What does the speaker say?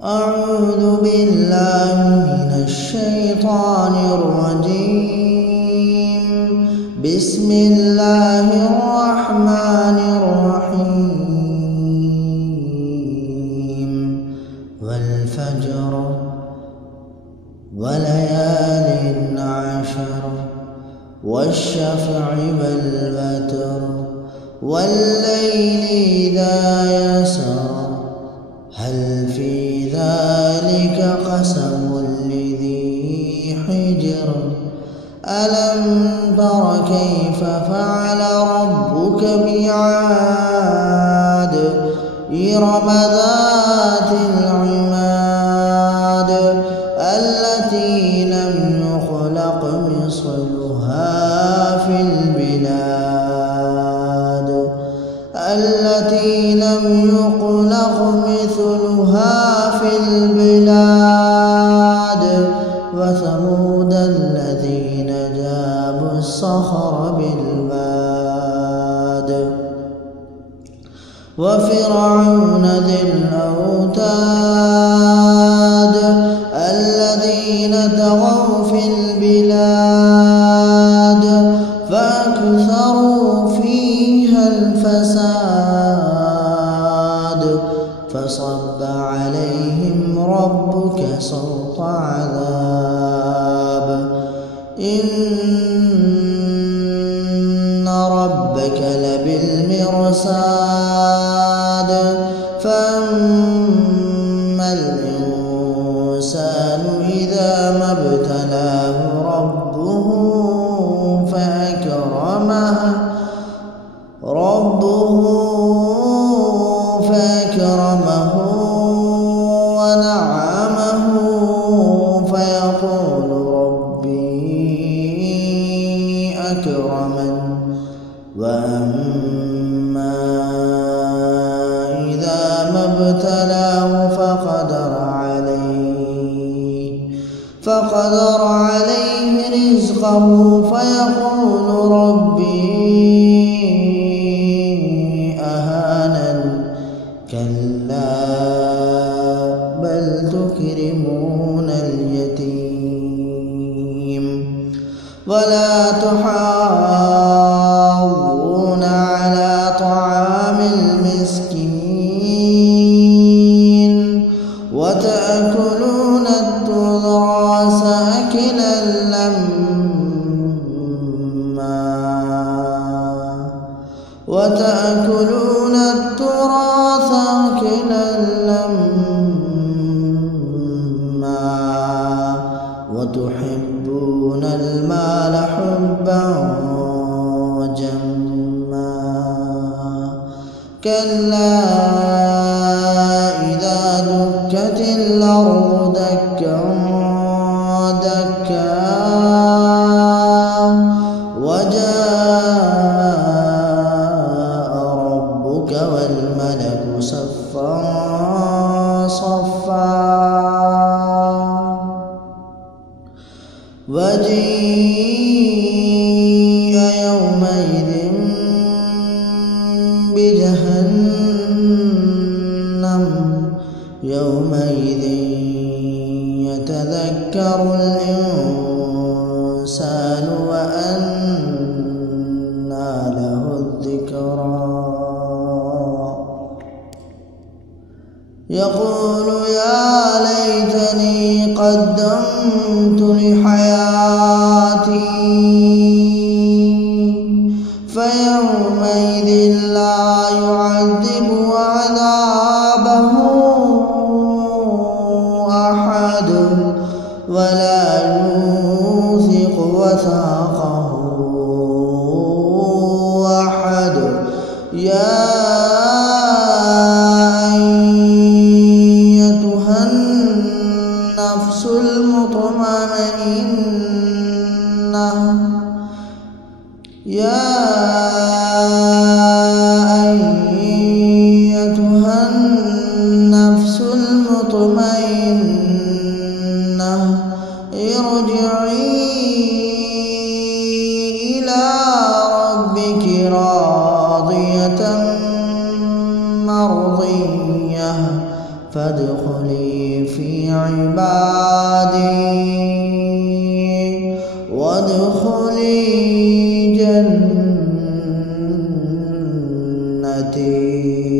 أعوذ بالله من الشيطان الرجيم. بسم الله الرحمن الرحيم. والفجر وليال عشر والشفع والوتر والليل إذا يسر هل في ذلك قسم لذي حجر ألم تر كيف فعل ربك بعاد إرم ذات العماد التي لم يخلق مثلها في البلاد التي لم يخلق مثلها في البلاد وثمود الذين جابوا الصخر بالواد وفرعون ذي الأوتاد الذين طغوا في البلاد فأكثروا فيها الفساد فصب عليهم ربك سوط عذاب إن ربك لبالمرصاد فأما الإنسان إذا ما ابتلاه ربه فأكرمه ونعمه فيقول ربي أكرمن وأما إذا ما ابتلاه فقدر عليه رزقه فيقول ربي أهانن كلا بل تكرمون اليتيم ولا تحاضون على طعام المسكين وتأكلون التراث أكلا لما وتحبون المال حبا جما كلا إذا دكت الأرض دكا دكا والملك صفا صفا وجيء يومئذ بجهنم يومئذ يتذكر الإنسان وأنى له الذكرى يقول يا ليتني قدمت لحياتي فيومئذ لا يعذب عذابه أحد ولا يوثق وثاقه أحد يا النفس المطمئنة يا أيتها النفس المطمئنة ارجعي إلى ربك راضية مرضية فادخلي في عبادي وادخلي جنتي.